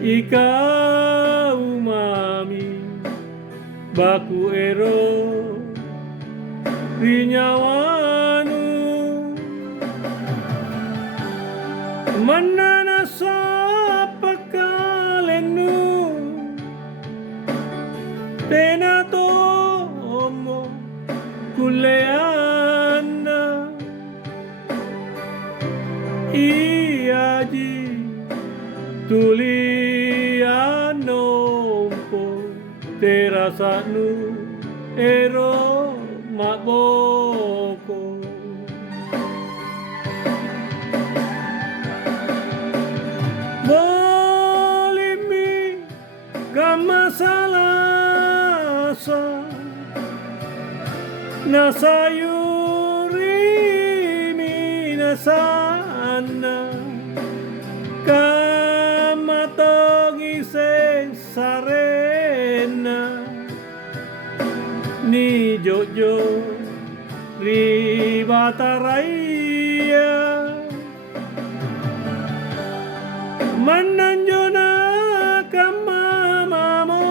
ika umami baku ero rinyawanu manana sapakalenu tena tomo kuleana iaji tulianompo terasanu ero maboko bolimi gamasalasa nasayuri minasana kamatongi sarena ni jojo ribataraya mananjona kamamamo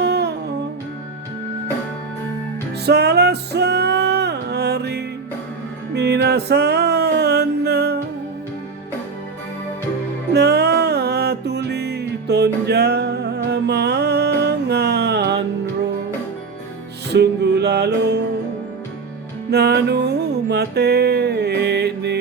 salasari minasana na tuli tonjamangan ro sungguh lalu nanu matene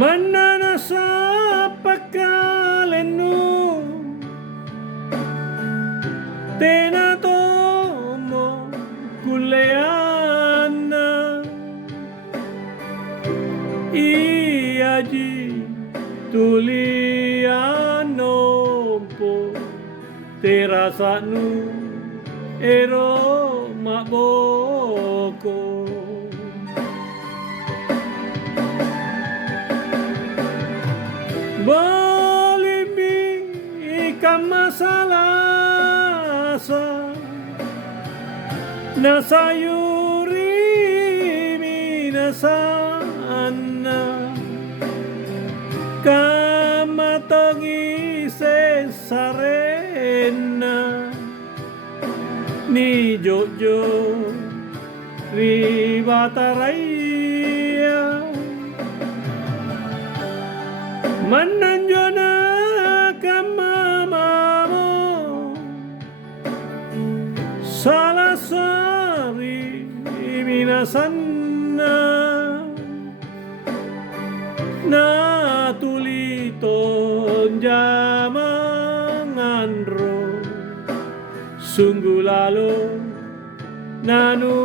manana sapakalenu tena tomo kuleana iaji tulianompo terasanu ero maboko bolimi kamasalasa nasayuri minasana kamatongi sarena ni jojo ribataraya mananjona kamamamo salasari minasana na tuliton jamangan ro sungguh lalu nanu